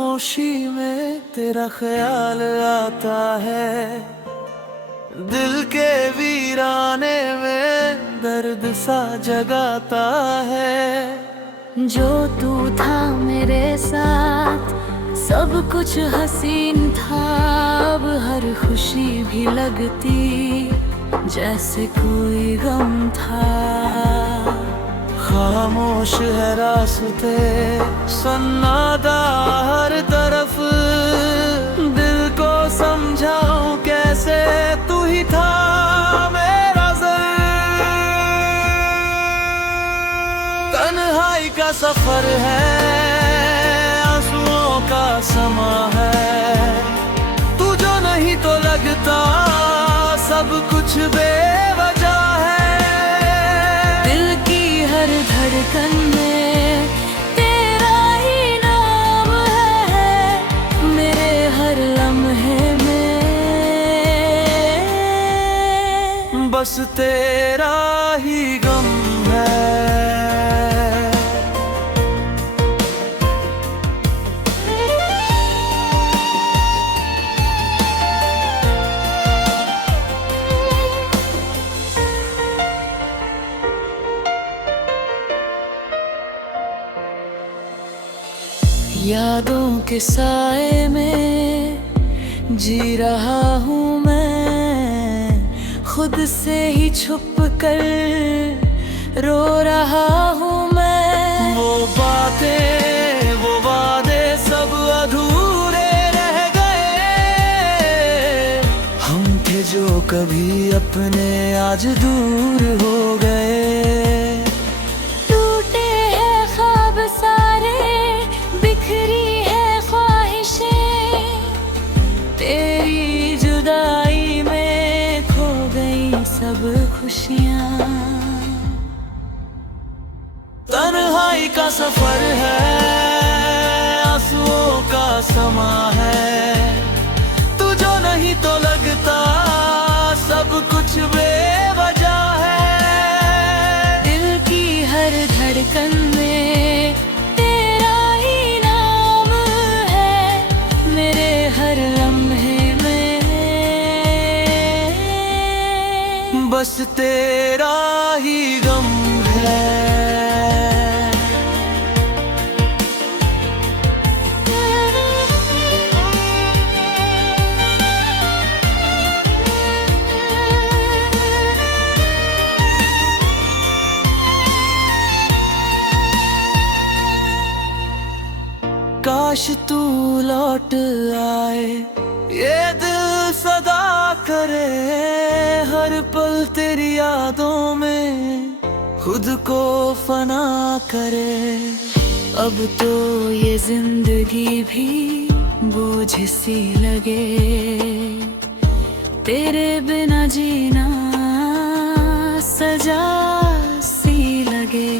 खामोशी में तेरा ख्याल आता है, दिल के वीराने में दर्द सा जगाता है। जो तू था मेरे साथ सब कुछ हसीन था, अब हर खुशी भी लगती जैसे कोई गम था। खामोश है रास्ते सन्नाटा हर तरफ, दिल को समझाऊं कैसे तू ही था मेरा ज़र। तन्हाई का सफर है, आंसुओं का समा है, तू जो नहीं तो लगता सब कुछ बेवजह है। दिल की हर धड़कन में तेरा ही नाम है, मेरे हर लम्हे में बस तेरा ही गम है। यादों के साए में जी रहा हूँ मैं, खुद से ही छुप कर रो रहा हूँ मैं। वो बातें वो वादे सब अधूरे रह गए, हम थे जो कभी अपने आज दूर हो गए। टूटे हैं ख्वाब सारे, बिखरी है ख्वाहिशें, तेरी जुदाई में खो गई सब खुशियाँ। तन्हाई का सफर है, आंसुओं का समा है, तू जो नहीं तो लगता सब कुछ बेवजह है। दिल की हर धड़कन में तेरा ही नाम है, मेरे हर लम्हे में बस तेरा ही गम है। काश तू लौट आए, ये दिल सदा करे, हर पल तेरी यादों में खुद को फना करे। अब तो ये जिंदगी भी बोझ सी लगे, तेरे बिना जीना सजा सी लगे।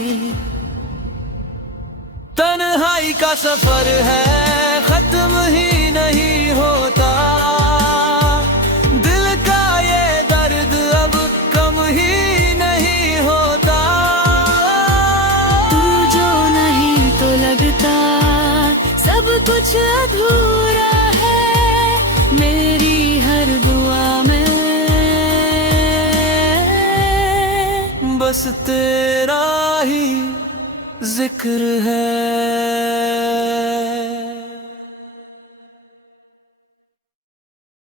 तन्हाई का सफर है, खत्म ही नहीं होता, दिल का ये दर्द अब कम ही नहीं होता। तू जो नहीं तो लगता सब कुछ अधूरा है, मेरी हर दुआ में बस तेरा ही जिक्र है।